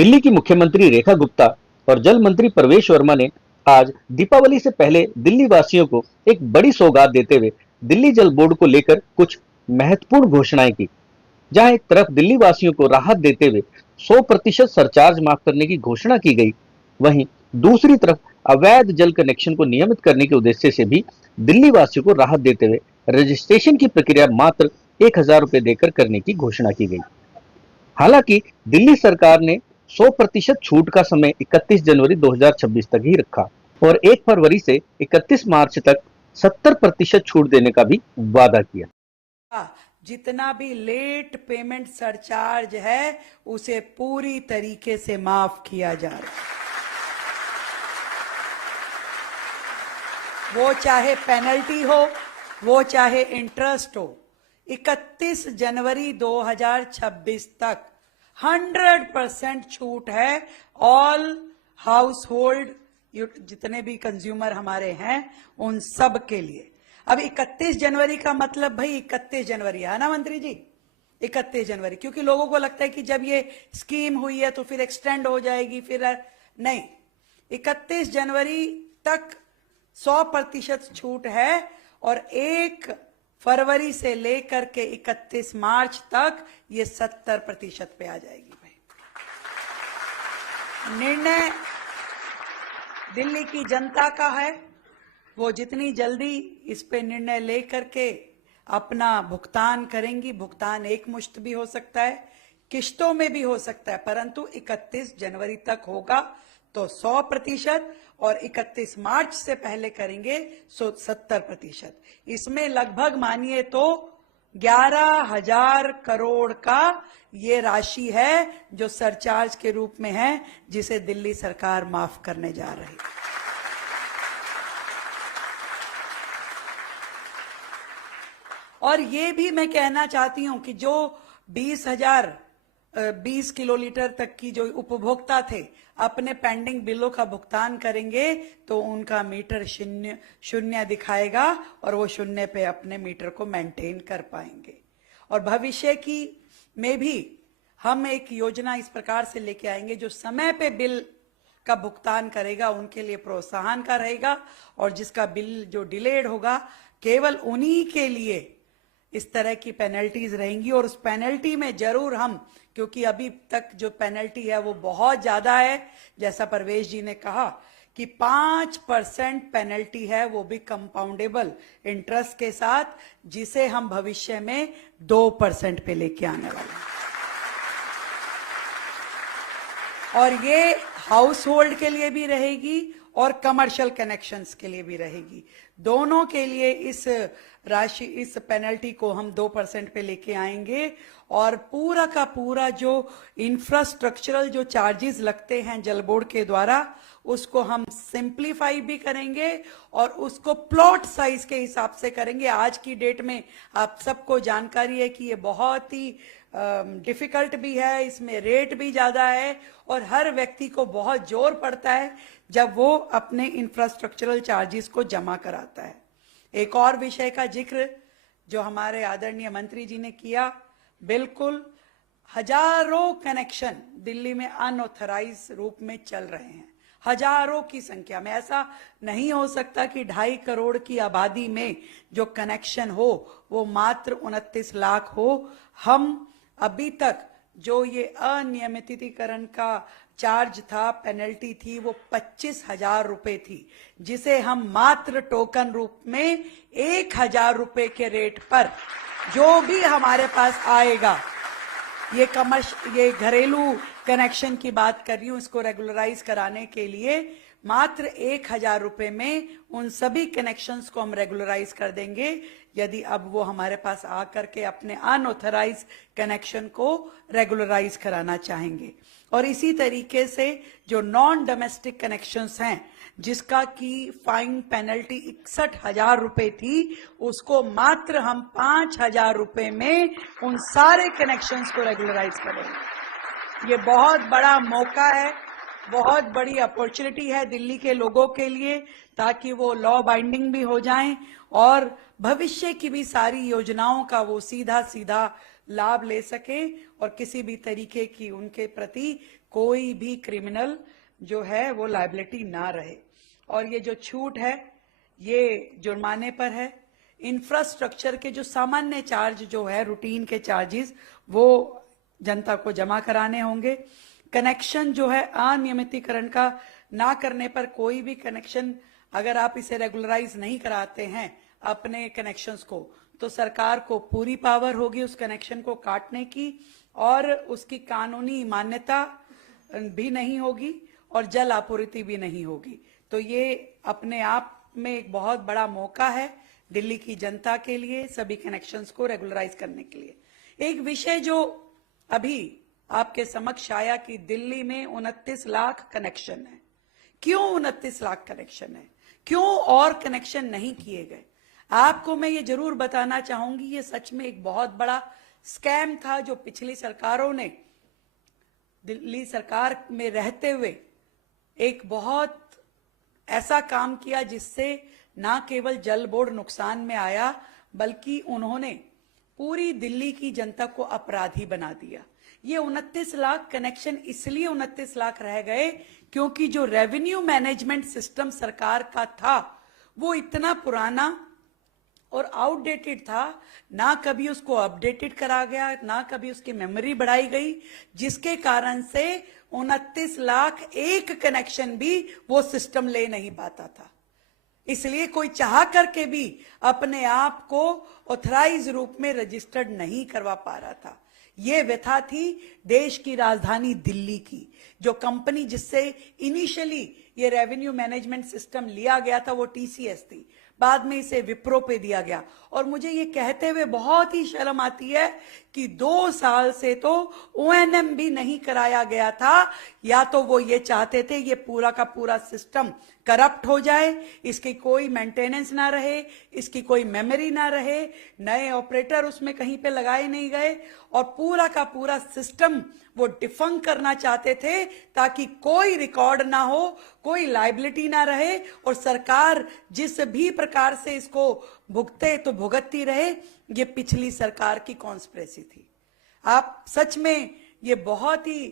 दिल्ली की मुख्यमंत्री रेखा गुप्ता और जल मंत्री प्रवेश वर्मा ने आज दीपावली से पहले दिल्ली वासियों को एक बड़ी सौगात देते हुए दिल्ली जल बोर्ड को लेकर कुछ महत्वपूर्ण घोषणाएं की। जहां एक तरफ दिल्ली वासियों को राहत देते हुए 100% सरचार्ज माफ करने की घोषणा की गई, वहीं दूसरी तरफ अवैध जल कनेक्शन को नियमित करने के उद्देश्य से भी दिल्ली वासियों को राहत देते हुए रजिस्ट्रेशन की प्रक्रिया मात्र 1,000 रुपए देकर करने की घोषणा की गई। हालांकि दिल्ली सरकार ने 100% छूट का समय 31 जनवरी 2026 तक ही रखा और 1 फरवरी से 31 मार्च तक 70% छूट देने का भी वादा किया। जितना भी लेट पेमेंट सरचार्ज है उसे पूरी तरीके से माफ किया जा रहा है। वो चाहे पेनल्टी हो, वो चाहे इंटरेस्ट हो। 31 जनवरी 2026 तक 100% छूट है। ऑल हाउस होल्ड जितने भी कंज्यूमर हमारे हैं उन सब के लिए। अब 31 जनवरी का मतलब भाई 31 जनवरी है ना मंत्री जी, 31 जनवरी, क्योंकि लोगों को लगता है कि जब ये स्कीम हुई है तो फिर एक्सटेंड हो जाएगी, फिर नहीं, 31 जनवरी तक 100% छूट है और 1 फरवरी से लेकर के 31 मार्च तक ये 70% पे आ जाएगी। भाई निर्णय दिल्ली की जनता का है, वो जितनी जल्दी इस पे निर्णय लेकर के अपना भुगतान करेंगी। भुगतान एक मुश्त भी हो सकता है, किश्तों में भी हो सकता है, परंतु 31 जनवरी तक होगा तो 100% और 31 मार्च से पहले करेंगे 70%। इसमें लगभग मानिए तो 11,000 करोड़ का ये राशि है जो सरचार्ज के रूप में है, जिसे दिल्ली सरकार माफ करने जा रही है। और ये भी मैं कहना चाहती हूं कि जो 20 किलोलीटर तक की जो उपभोक्ता थे अपने पेंडिंग बिलों का भुगतान करेंगे तो उनका मीटर शून्य दिखाएगा और वो शून्य पे अपने मीटर को मेंटेन कर पाएंगे। और भविष्य की में भी हम एक योजना इस प्रकार से लेके आएंगे जो समय पे बिल का भुगतान करेगा उनके लिए प्रोत्साहन का रहेगा, और जिसका बिल जो डिलेड होगा केवल उन्हीं के लिए इस तरह की पेनल्टीज रहेंगी। और उस पेनल्टी में जरूर हम, क्योंकि अभी तक जो पेनल्टी है वो बहुत ज्यादा है, जैसा परवेश जी ने कहा कि 5% पेनल्टी है, वो भी कंपाउंडेबल इंटरेस्ट के साथ, जिसे हम भविष्य में 2% पे लेके आने वाले हैं। और ये हाउस होल्ड के लिए भी रहेगी और कमर्शियल कनेक्शंस के लिए भी रहेगी। दोनों के लिए इस राशि, इस पेनल्टी को हम 2% पे लेके आएंगे। और पूरा का पूरा जो इंफ्रास्ट्रक्चरल जो चार्जेस लगते हैं जल बोर्ड के द्वारा, उसको हम सिंप्लीफाई भी करेंगे और उसको प्लॉट साइज के हिसाब से करेंगे। आज की डेट में आप सबको जानकारी है कि ये बहुत ही डिफिकल्ट भी है, इसमें रेट भी ज्यादा है और हर व्यक्ति को बहुत जोर पड़ता है जब वो अपने इंफ्रास्ट्रक्चरल चार्जेस को जमा कराता है। एक और विषय का जिक्र जो हमारे आदरणीय मंत्री जी ने किया, बिल्कुल हजारों कनेक्शन दिल्ली में अनऑथराइज रूप में चल रहे हैं, हजारों की संख्या में। ऐसा नहीं हो सकता कि 2.5 करोड़ की आबादी में जो कनेक्शन हो वो मात्र 29 लाख हो। हम अभी तक जो ये अनियमितीकरण का चार्ज था, पेनल्टी थी, वो 25,000 रुपए थी, जिसे हम मात्र टोकन रूप में 1,000 रुपए के रेट पर जो भी हमारे पास आएगा, ये घरेलू कनेक्शन की बात कर रही हूं, इसको रेगुलराइज कराने के लिए मात्र 1,000 रुपए में उन सभी कनेक्शंस को हम रेगुलराइज कर देंगे, यदि अब वो हमारे पास आकर के अपने अनऑथराइज कनेक्शन को रेगुलराइज कराना चाहेंगे। और इसी तरीके से जो नॉन डोमेस्टिक कनेक्शंस हैं, जिसका की फाइन पेनल्टी 61,000 रुपए थी, उसको मात्र हम 5,000 रुपए में उन सारे कनेक्शंस को रेगुलराइज करेंगे। ये बहुत बड़ा मौका है, बहुत बड़ी अपॉर्चुनिटी है दिल्ली के लोगों के लिए, ताकि वो लॉ बाइंडिंग भी हो जाएं और भविष्य की भी सारी योजनाओं का वो सीधा सीधा लाभ ले सके और किसी भी तरीके की उनके प्रति कोई भी क्रिमिनल जो है वो लायबिलिटी ना रहे। और ये जो छूट है ये जुर्माने पर है। इंफ्रास्ट्रक्चर के जो सामान्य चार्ज जो है रूटीन के चार्जेस वो जनता को जमा कराने होंगे। कनेक्शन जो है अनियमितीकरण का ना करने पर कोई भी कनेक्शन अगर आप इसे रेगुलराइज नहीं कराते हैं अपने कनेक्शंस को तो सरकार को पूरी पावर होगी उस कनेक्शन को काटने की और उसकी कानूनी मान्यता भी नहीं होगी और जल आपूर्ति भी नहीं होगी। तो ये अपने आप में एक बहुत बड़ा मौका है दिल्ली की जनता के लिए सभी कनेक्शंस को रेगुलराइज करने के लिए। एक विषय जो अभी आपके समक्ष आया कि दिल्ली में 29 लाख कनेक्शन है। क्यों 29 लाख कनेक्शन है, क्यों और कनेक्शन नहीं किए गए? आपको मैं ये जरूर बताना चाहूंगी ये सच में एक बहुत बड़ा स्कैम था जो पिछली सरकारों ने दिल्ली सरकार में रहते हुए एक बहुत ऐसा काम किया जिससे ना केवल जल बोर्ड नुकसान में आया बल्कि उन्होंने पूरी दिल्ली की जनता को अपराधी बना दिया। ये 29 लाख कनेक्शन इसलिए 29 लाख रह गए क्योंकि जो रेवेन्यू मैनेजमेंट सिस्टम सरकार का था वो इतना पुराना और आउटडेटेड था, ना कभी उसको अपडेटेड करा गया, ना कभी उसकी मेमोरी बढ़ाई गई, जिसके कारण से 29 लाख एक कनेक्शन भी वो सिस्टम ले नहीं पाता था। इसलिए कोई चाह करके भी अपने आप को ऑथराइज रूप में रजिस्टर्ड नहीं करवा पा रहा था। ये व्यथा थी देश की राजधानी दिल्ली की। जो कंपनी जिससे इनिशियली ये रेवेन्यू मैनेजमेंट सिस्टम लिया गया था वो टीसीएस थी, बाद में इसे विप्रो पे दिया गया। और मुझे ये कहते हुए बहुत ही शर्म आती है कि 2 साल से तो ओएनएम भी नहीं कराया गया था। या तो वो ये चाहते थे ये पूरा का पूरा सिस्टम करप्ट हो जाए, इसकी कोई मेंटेनेंस ना रहे, इसकी कोई मेमोरी ना रहे, नए ऑपरेटर उसमें कहीं पे लगाए नहीं गए और पूरा का पूरा सिस्टम वो डिफंक करना चाहते थे ताकि कोई रिकॉर्ड ना हो, कोई लायबिलिटी ना रहे और सरकार जिस भी प्रकार से इसको भुगते तो भुगतती रहे। ये पिछली सरकार की कॉन्स्पिरेसी थी। आप सच में ये बहुत ही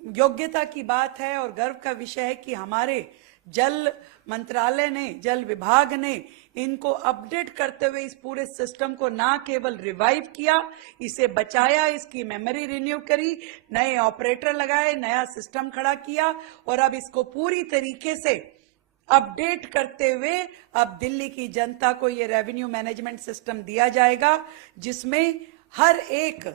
योग्यता की बात है और गर्व का विषय है कि हमारे जल मंत्रालय ने, जल विभाग ने इनको अपडेट करते हुए इस पूरे सिस्टम को ना केवल रिवाइव किया, इसे बचाया, इसकी मेमोरी रिन्यू करी, नए ऑपरेटर लगाए, नया सिस्टम खड़ा किया और अब इसको पूरी तरीके से अपडेट करते हुए अब दिल्ली की जनता को ये रेवेन्यू मैनेजमेंट सिस्टम दिया जाएगा जिसमें हर एक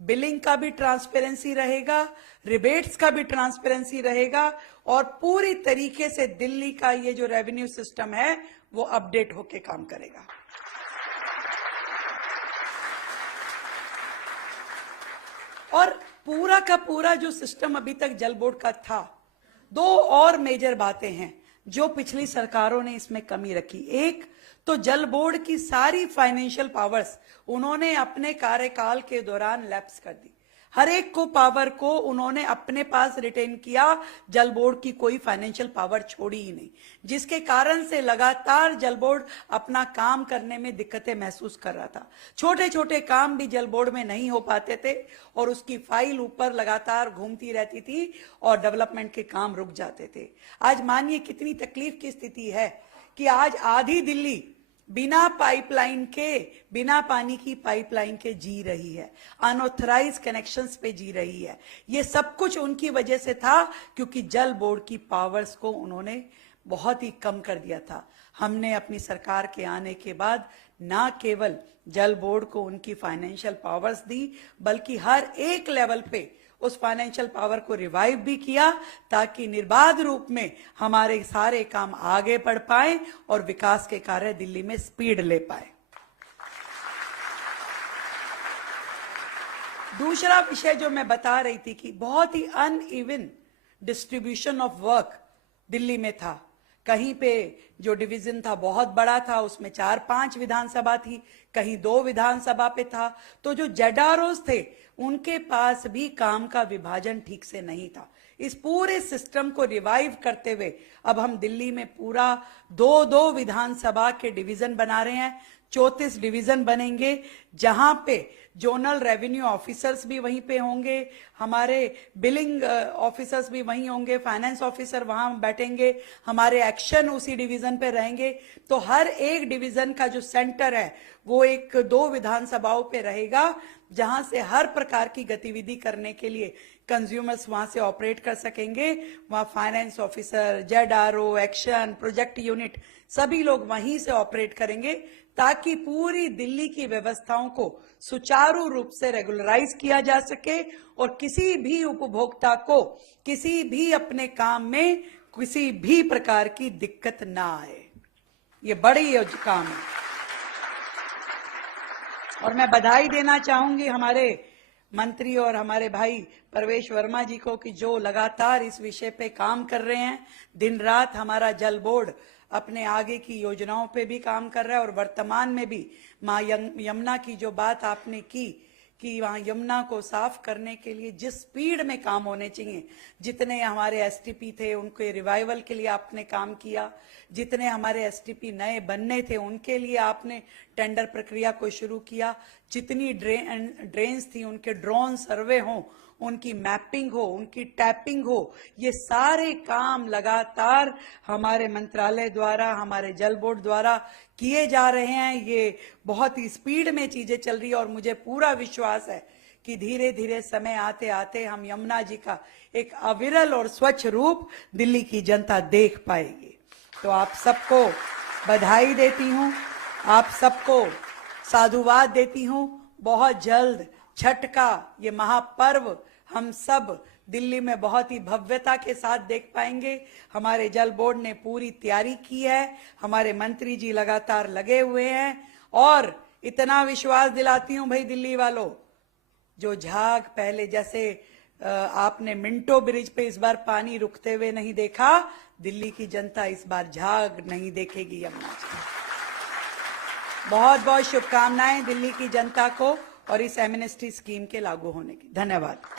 बिलिंग का भी ट्रांसपेरेंसी रहेगा, रिबेट्स का भी ट्रांसपेरेंसी रहेगा और पूरी तरीके से दिल्ली का ये जो रेवेन्यू सिस्टम है वो अपडेट होके काम करेगा। और पूरा का पूरा जो सिस्टम अभी तक जल बोर्ड का था, 2 और मेजर बातें हैं जो पिछली सरकारों ने इसमें कमी रखी। एक तो जल बोर्ड की सारी फाइनेंशियल पावर्स उन्होंने अपने कार्यकाल के दौरान लैप्स कर दी। हर एक को पावर को उन्होंने अपने पास रिटेन किया, जल बोर्ड की कोई फाइनेंशियल पावर छोड़ी ही नहीं, जिसके कारण से लगातार जल बोर्ड अपना काम करने में दिक्कतें महसूस कर रहा था। छोटे छोटे काम भी जल बोर्ड में नहीं हो पाते थे और उसकी फाइल ऊपर लगातार घूमती रहती थी और डेवलपमेंट के काम रुक जाते थे। आज मानिए कितनी तकलीफ की स्थिति है कि आज आधी दिल्ली बिना पाइपलाइन के, बिना पानी की पाइपलाइन के जी रही है, अनऑथराइज कनेक्शंस पे जी रही है। ये सब कुछ उनकी वजह से था क्योंकि जल बोर्ड की पावर्स को उन्होंने बहुत ही कम कर दिया था। हमने अपनी सरकार के आने के बाद ना केवल जल बोर्ड को उनकी फाइनेंशियल पावर्स दी बल्कि हर एक लेवल पे उस फाइनेंशियल पावर को रिवाइव भी किया ताकि निर्बाध रूप में हमारे सारे काम आगे बढ़ पाए और विकास के कार्य दिल्ली में स्पीड ले पाए। दूसरा विषय जो मैं बता रही थी कि बहुत ही uneven distribution of work Delhi में था। कहीं पे जो डिवीजन था बहुत बड़ा था, उसमें 4-5 विधानसभा थी, कहीं 2 विधानसभा पे था। तो जो जेडआरओज थे उनके पास भी काम का विभाजन ठीक से नहीं था। इस पूरे सिस्टम को रिवाइव करते हुए अब हम दिल्ली में पूरा 2-2 विधानसभा के डिवीजन बना रहे हैं। 34 डिवीजन बनेंगे, जहां पे जोनल रेवेन्यू ऑफिसर्स भी वहीं पे होंगे, हमारे बिलिंग ऑफिसर्स भी वहीं होंगे, फाइनेंस ऑफिसर वहां बैठेंगे, हमारे एक्शन उसी डिवीजन पे रहेंगे। तो हर एक डिवीजन का जो सेंटर है वो 1-2 विधानसभाओं पे रहेगा, जहां से हर प्रकार की गतिविधि करने के लिए कंज्यूमर्स वहां से ऑपरेट कर सकेंगे। वहां finance officer, ZRO, action, project unit सभी लोग वहीं से ऑपरेट करेंगे, ताकि पूरी दिल्ली की व्यवस्थाओं को सुचारू रूप से रेगुलराइज किया जा सके और किसी भी उपभोक्ता को किसी भी अपने काम में किसी भी प्रकार की दिक्कत ना आए। ये बड़ी काम है और मैं बधाई देना चाहूंगी हमारे मंत्री और हमारे भाई परवेश वर्मा जी को कि जो लगातार इस विषय पे काम कर रहे हैं। दिन रात हमारा जल बोर्ड अपने आगे की योजनाओं पे भी काम कर रहा है और वर्तमान में भी मां यमुना की जो बात आपने की कि वहां यमुना को साफ करने के लिए जिस स्पीड में काम होने चाहिए, जितने हमारे एसटीपी थे उनके रिवाइवल के लिए आपने काम किया, जितने हमारे एसटीपी नए बनने थे उनके लिए आपने टेंडर प्रक्रिया को शुरू किया, जितनी ड्रेन्स थी उनके ड्रोन सर्वे हो, उनकी मैपिंग हो, उनकी टैपिंग हो, ये सारे काम लगातार हमारे मंत्रालय द्वारा, हमारे जल बोर्ड द्वारा किए जा रहे हैं। ये बहुत ही स्पीड में चीजें चल रही है और मुझे पूरा विश्वास है कि धीरे धीरे समय आते आते हम यमुना जी का एक अविरल और स्वच्छ रूप दिल्ली की जनता देख पाएगी। तो आप सबको बधाई देती हूँ, आप सबको साधुवाद देती हूँ। बहुत जल्द छठ का ये महापर्व हम सब दिल्ली में बहुत ही भव्यता के साथ देख पाएंगे। हमारे जल बोर्ड ने पूरी तैयारी की है, हमारे मंत्री जी लगातार लगे हुए हैं और इतना विश्वास दिलाती हूं भाई दिल्ली वालों, जो झाग पहले जैसे आपने मिंटो ब्रिज पे इस बार पानी रुकते हुए नहीं देखा, दिल्ली की जनता इस बार झाग नहीं देखेगी यमुना जी। बहुत बहुत शुभकामनाएं दिल्ली की जनता को और इस एमनेस्टी स्कीम के लागू होने की। धन्यवाद।